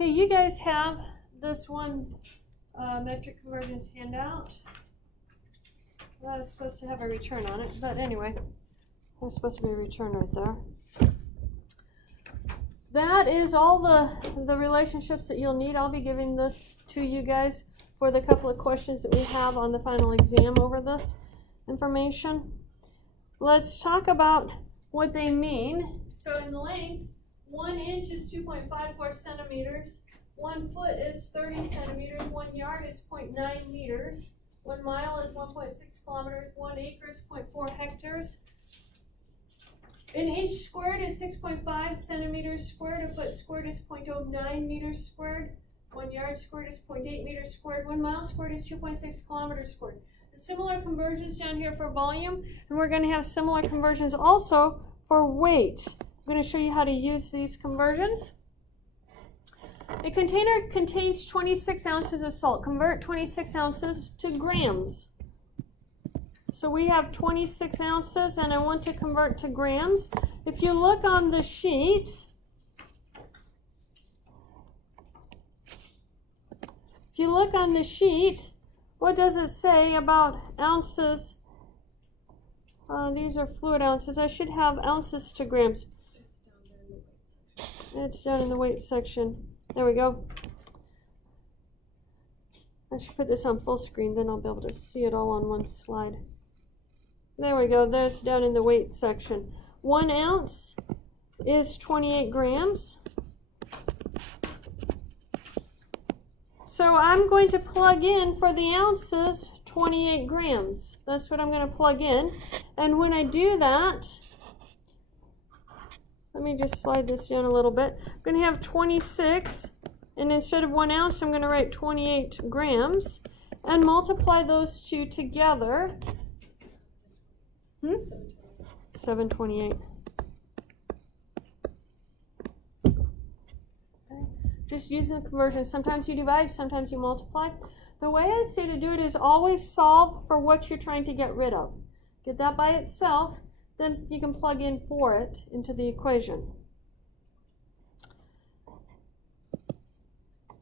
Okay, you guys have this one metric convergence handout. That is supposed to have a return on it, but anyway, there's supposed to be a return right there. That is all the relationships that you'll need. I'll be giving this to you guys for the couple of questions that we have on the final exam over this information. Let's talk about what they mean. So in length, 1 inch is 2.54 centimeters, 1 foot is 30 centimeters, 1 yard is 0.9 meters, 1 mile is 1.6 kilometers, 1 acre is 0.4 hectares. An inch squared is 6.5 centimeters squared, a foot squared is 0.09 meters squared, 1 yard squared is 0.8 meters squared, 1 mile squared is 2.6 kilometers squared. Similar conversions down here for volume, and we're going to have similar conversions also for weight. I'm going to show you how to use these conversions. A container contains 26 ounces of salt. Convert 26 ounces to grams. So we have 26 ounces, and I want to convert to grams. If you look on the sheet, what does it say about ounces? These are fluid ounces. I should have ounces to grams. It's down in the weight section. There we go. I should put this on full screen, then I'll be able to see it all on one slide. There we go. That's down in the weight section. 1 ounce is 28 grams. So I'm going to plug in for the ounces 28 grams. That's what I'm going to plug in. And when I do that, let me just slide this down a little bit. I'm going to have 26, and instead of 1 ounce, I'm going to write 28 grams and multiply those two together. 728. Just using the conversion. Sometimes you divide, sometimes you multiply. The way I say to do it is always solve for what you're trying to get rid of. Get that by itself, then you can plug in for it into the equation.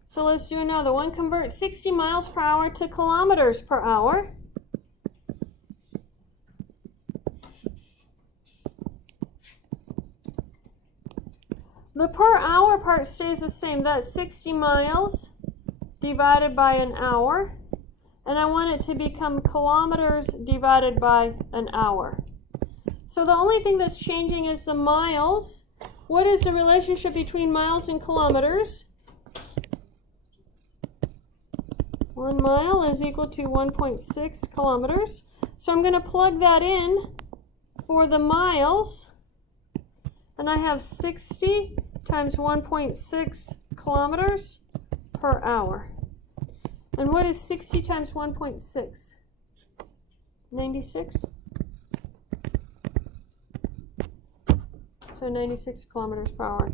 So let's do another one. Convert 60 miles per hour to kilometers per hour. The per hour part stays the same. That's 60 miles divided by an hour. And I want it to become kilometers divided by an hour. So the only thing that's changing is the miles. What is the relationship between miles and kilometers? 1 mile is equal to 1.6 kilometers. So I'm going to plug that in for the miles. And I have 60 times 1.6 kilometers per hour. And what is 60 times 1.6? 96? So 96 kilometers per hour.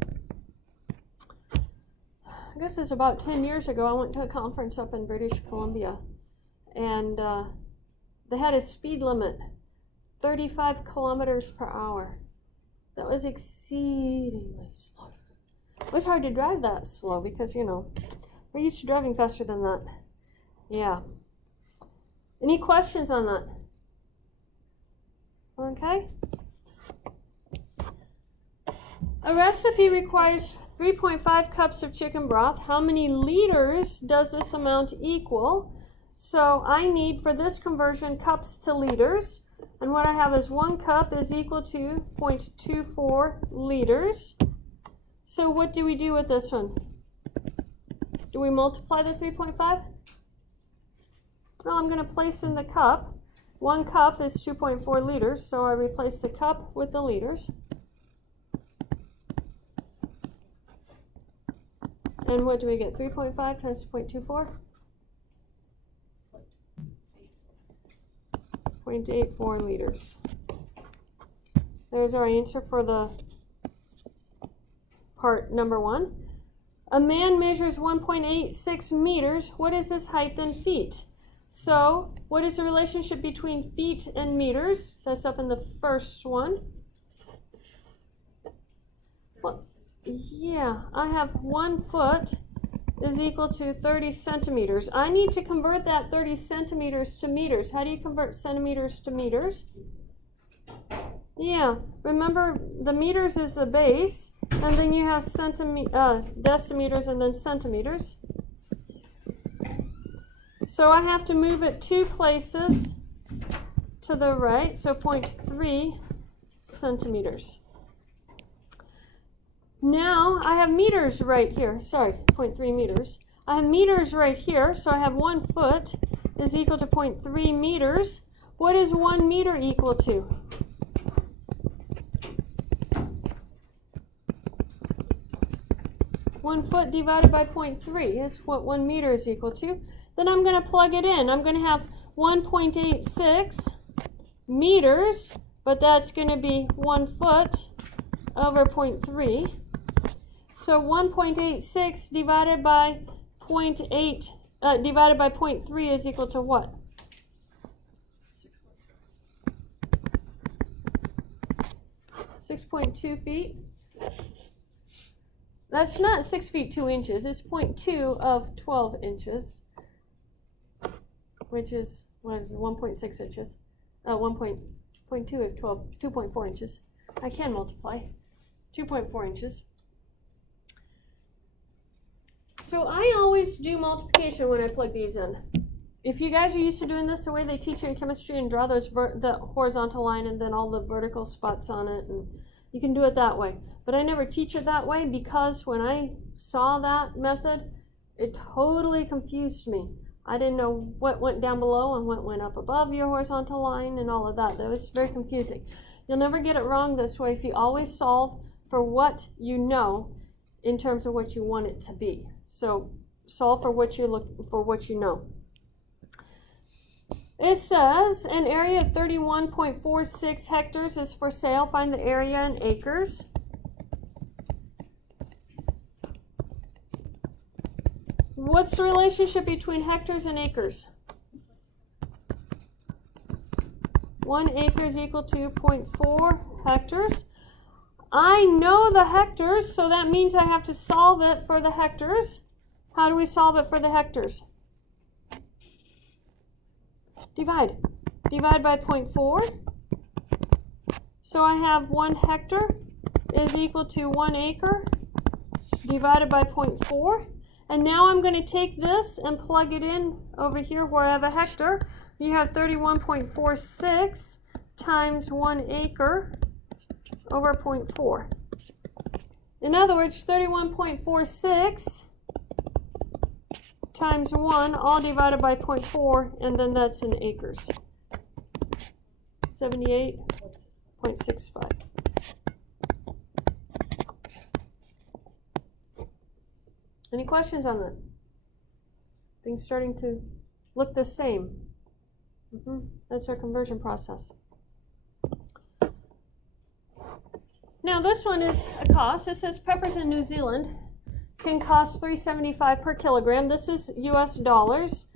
I guess it's about 10 years ago, I went to a conference up in British Columbia. And they had a speed limit, 35 kilometers per hour. That was exceedingly slow. It was hard to drive that slow because, you know, we're used to driving faster than that. Yeah. Any questions on that? Okay. A recipe requires 3.5 cups of chicken broth. How many liters does this amount equal? So I need, for this conversion, cups to liters. And what I have is 1 cup is equal to 0.24 liters. So what do we do with this one? Do we multiply the 3.5? No, I'm going to place in the cup. 1 cup is 2.4 liters, so I replace the cup with the liters. And what do we get? 3.5 times 0.24? 0.84 liters. There's our answer for the part number 1. A man measures 1.86 meters. What is his height in feet? So, what is the relationship between feet and meters? That's up in the first one. Well, yeah, I have 1 foot is equal to 30 centimeters. I need to convert that 30 centimeters to meters. How do you convert centimeters to meters? Yeah, remember the meters is the base, and then you have decimeters and then centimeters. So I have to move it 2 places to the right, so 0.3 centimeters. Now I have meters right here. Sorry, 0.3 meters. I have meters right here, so I have 1 foot is equal to 0.3 meters. What is 1 meter equal to? One foot divided by 0.3 is what 1 meter is equal to. Then I'm going to plug it in. I'm going to have 1.86 meters, but that's going to be 1 foot over 0.3. So 1.86 divided by 0.3 is equal to what? 6.2 feet. That's not 6 feet 2 inches. It's 0.2 of 12 inches, which is 1.6 inches. 1.2 of 12, 2.4 inches. I can multiply. 2.4 inches. So I always do multiplication when I plug these in. If you guys are used to doing this the way they teach you in chemistry and draw those the horizontal line and then all the vertical spots on it, and you can do it that way. But I never teach it that way because when I saw that method, it totally confused me. I didn't know what went down below and what went up above your horizontal line and all of that. That was very confusing. You'll never get it wrong this way if you always solve for what you know in terms of what you want it to be. So solve for what you know. It says an area of 31.46 hectares is for sale. Find the area in acres. What's the relationship between hectares and acres? 1 acre is equal to 0.4 hectares. I know the hectares, so that means I have to solve it for the hectares. How do we solve it for the hectares? Divide. Divide by 0.4. So I have 1 hectare is equal to 1 acre divided by 0.4. And now I'm going to take this and plug it in over here where I have a hectare. You have 31.46 times 1 acre over 0.4. In other words, 31.46 times 1, all divided by 0.4, and then that's in acres. 78.65. Any questions on that? Things starting to look the same. That's our conversion process. Now this one is a cost. It says peppers in New Zealand can cost $3.75 per kilogram. This is US dollars.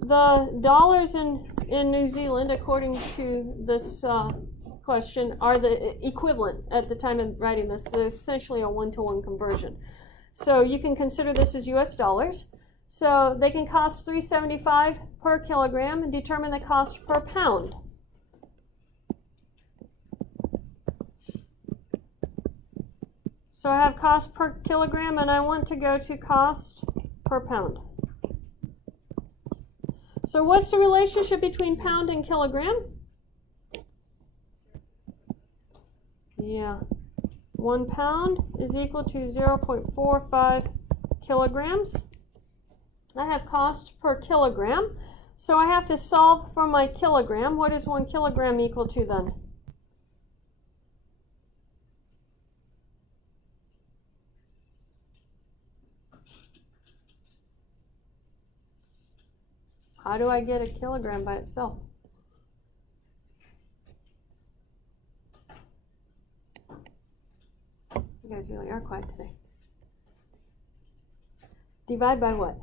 The dollars in New Zealand, according to this question, are the equivalent at the time of writing this. So essentially a 1-to-1 conversion. So you can consider this as US dollars. So they can cost $3.75 per kilogram and determine the cost per pound. So I have cost per kilogram and I want to go to cost per pound. So what's the relationship between pound and kilogram? Yeah. 1 pound is equal to 0.45 kilograms. I have cost per kilogram. So I have to solve for my kilogram. What is 1 kilogram equal to then? How do I get a kilogram by itself? You guys really are quiet today. Divide by what?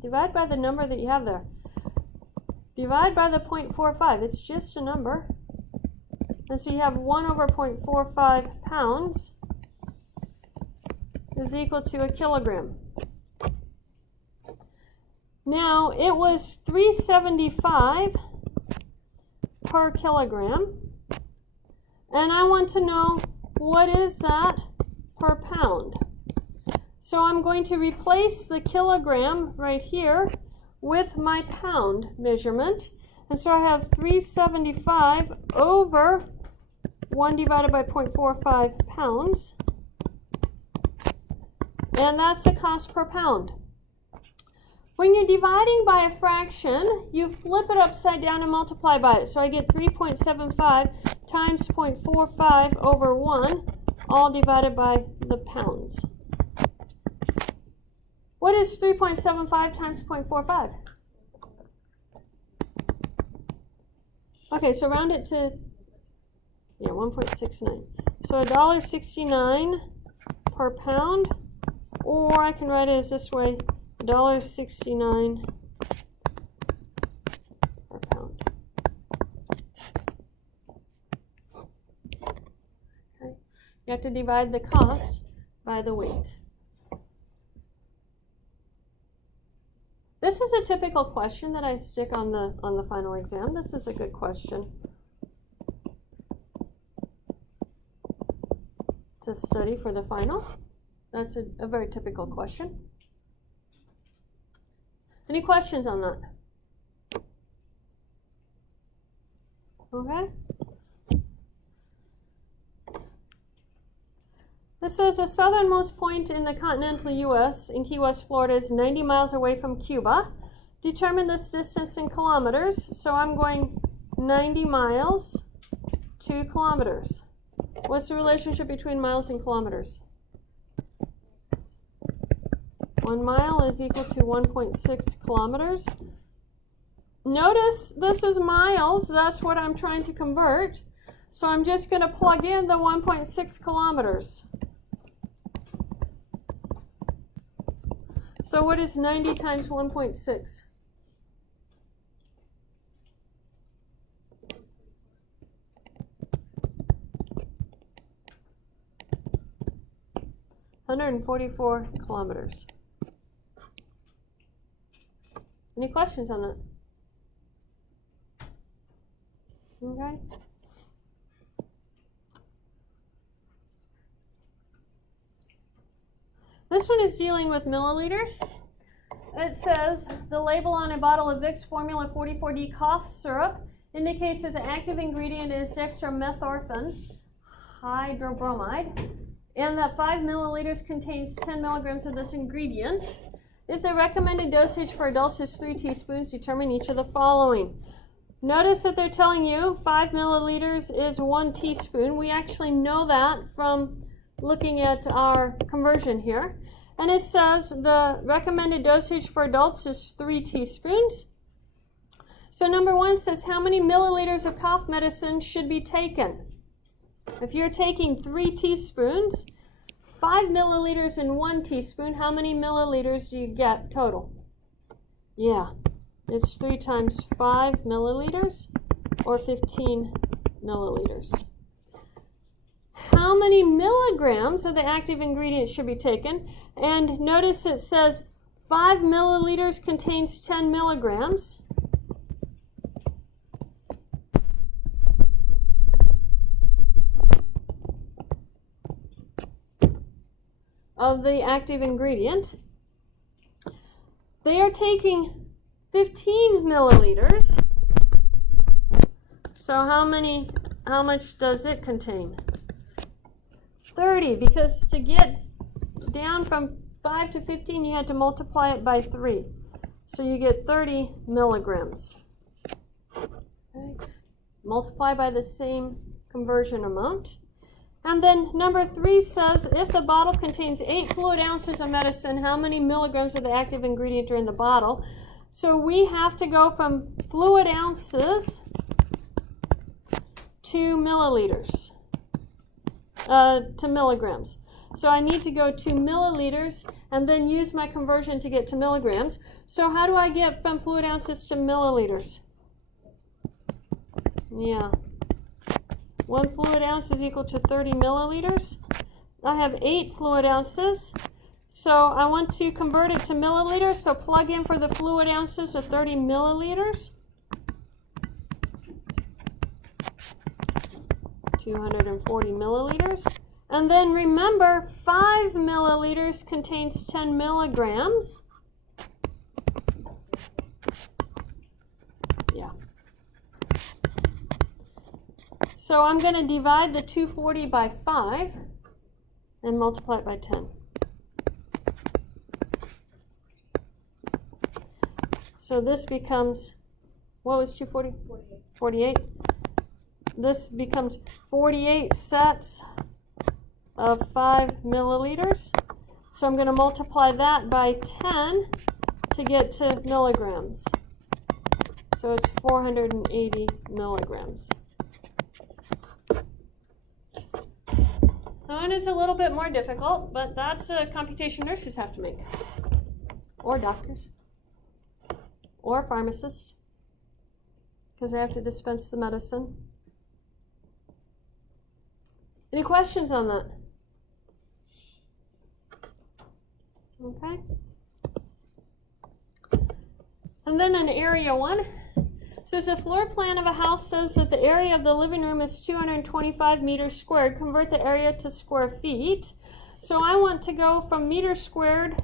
Divide by the number that you have there. Divide by the 0.45. It's just a number. And so you have 1 over 0.45 pounds is equal to a kilogram. Now, it was 375 per kilogram, and I want to know what is that per pound. So I'm going to replace the kilogram right here with my pound measurement. And so I have 375 over 1 divided by 0.45 pounds. And that's the cost per pound. When you're dividing by a fraction, you flip it upside down and multiply by it. So I get 3.75 times 0.45 over 1, all divided by the pounds. What is 3.75 times 0.45? Okay, so round it to 1.69. So $1.69 per pound, or I can write it as this way, $1.69 per pound. Okay. You have to divide the cost by the weight. This is a typical question that I stick on the final exam. This is a good question to study for the final. That's a very typical question. Any questions on that? Okay. This says the southernmost point in the continental U.S. in Key West, Florida is 90 miles away from Cuba. Determine this distance in kilometers. So I'm going 90 miles to kilometers. What's the relationship between miles and kilometers? 1 mile is equal to 1.6 kilometers. Notice this is miles. That's what I'm trying to convert. So I'm just going to plug in the 1.6 kilometers. So what is 90 times 1.6? $144 kilometers. Any questions on that? Okay. This one is dealing with milliliters. It says the label on a bottle of Vicks Formula 44D cough syrup indicates that the active ingredient is dextromethorphan hydrobromide, and that 5 milliliters contains 10 milligrams of this ingredient. If the recommended dosage for adults is 3 teaspoons, determine each of the following. Notice that they're telling you 5 milliliters is 1 teaspoon. We actually know that from looking at our conversion here. And it says the recommended dosage for adults is 3 teaspoons. So number 1 says how many milliliters of cough medicine should be taken? If you're taking 3 teaspoons, 5 milliliters in 1 teaspoon, how many milliliters do you get total? Yeah, it's 3 times 5 milliliters, or 15 milliliters. How many milligrams of the active ingredient should be taken? And notice it says 5 milliliters contains 10 milligrams. Of the active ingredient. They are taking 15 milliliters. So how much does it contain? 30, because to get down from 5 to 15, you had to multiply it by 3. So you get 30 milligrams. Okay. Multiply by the same conversion amount. And then number 3 says, if the bottle contains 8 fluid ounces of medicine, how many milligrams of the active ingredient are in the bottle? So we have to go from fluid ounces to milliliters, to milligrams. So I need to go to milliliters and then use my conversion to get to milligrams. So how do I get from fluid ounces to milliliters? Yeah. 1 fluid ounce is equal to 30 milliliters. I have 8 fluid ounces. So I want to convert it to milliliters, so plug in for the fluid ounces of 30 milliliters. 240 milliliters. And then remember, 5 milliliters contains 10 milligrams. Yeah. So I'm going to divide the 240 by 5 and multiply it by 10. So this becomes, what was 240? 48. This becomes 48 sets of 5 milliliters. So I'm going to multiply that by 10 to get to milligrams. So it's 480 milligrams. Now it is a little bit more difficult, but that's a computation nurses have to make, or doctors, or pharmacists, because they have to dispense the medicine. Any questions on that? Okay. And then in area 1, says the floor plan of a house says that the area of the living room is 225 meters squared. Convert the area to square feet. So I want to go from meters squared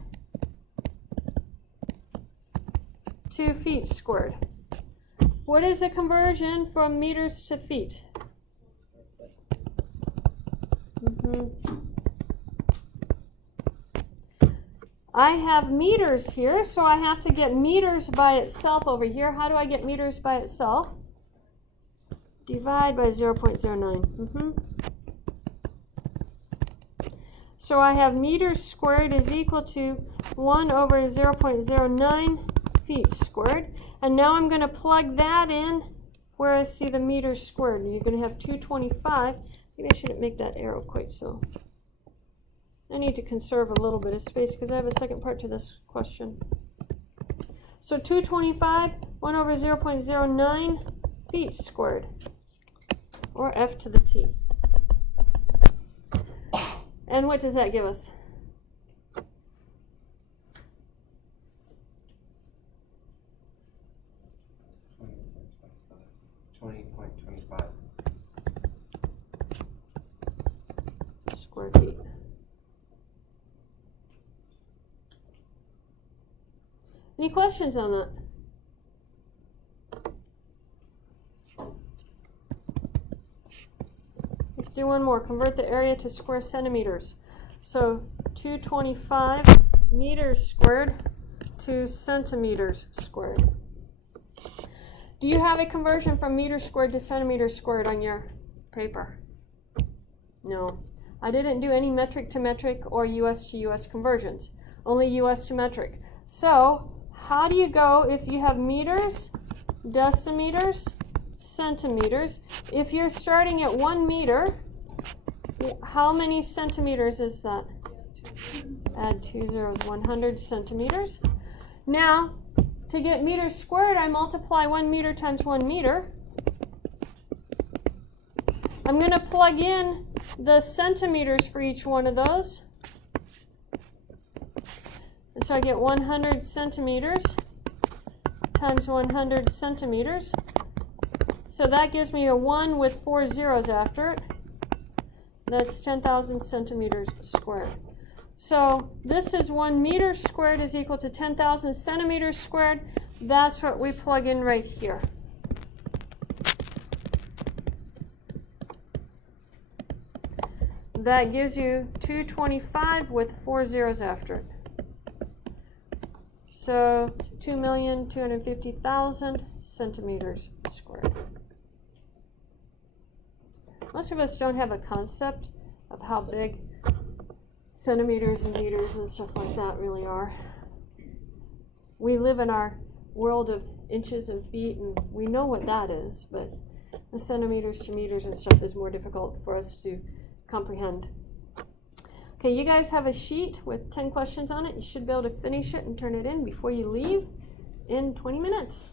to feet squared. What is the conversion from meters to feet? I have meters here, so I have to get meters by itself over here. How do I get meters by itself? Divide by 0.09. So I have meters squared is equal to 1 over 0.09 feet squared. And now I'm going to plug that in where I see the meters squared. You're going to have 225. Maybe I shouldn't make that arrow quite so. I need to conserve a little bit of space because I have a second part to this question. So 225, 1 over 0.09 feet squared, or F to the T. And what does that give us? 20.25 square feet. Any questions on that? Let's do one more. Convert the area to square centimeters. So 225 meters squared to centimeters squared. Do you have a conversion from meters squared to centimeters squared on your paper? No. I didn't do any metric to metric or US to US conversions. Only US to metric. So how do you go if you have meters, decimeters, centimeters? If you're starting at 1 meter, how many centimeters is that? Add 2 zeros, 100 centimeters. Now, to get meters squared, I multiply 1 meter times 1 meter. I'm going to plug in the centimeters for each one of those. And so I get 100 centimeters times 100 centimeters. So that gives me a 1 with 4 zeros after it. That's 10,000 centimeters squared. So this is 1 meter squared is equal to 10,000 centimeters squared. That's what we plug in right here. That gives you 225 with 4 zeros after it. So 2,250,000 centimeters squared. Most of us don't have a concept of how big centimeters and meters and stuff like that really are. We live in our world of inches and feet, and we know what that is, but the centimeters to meters and stuff is more difficult for us to comprehend. Okay, you guys have a sheet with 10 questions on it. You should be able to finish it and turn it in before you leave in 20 minutes.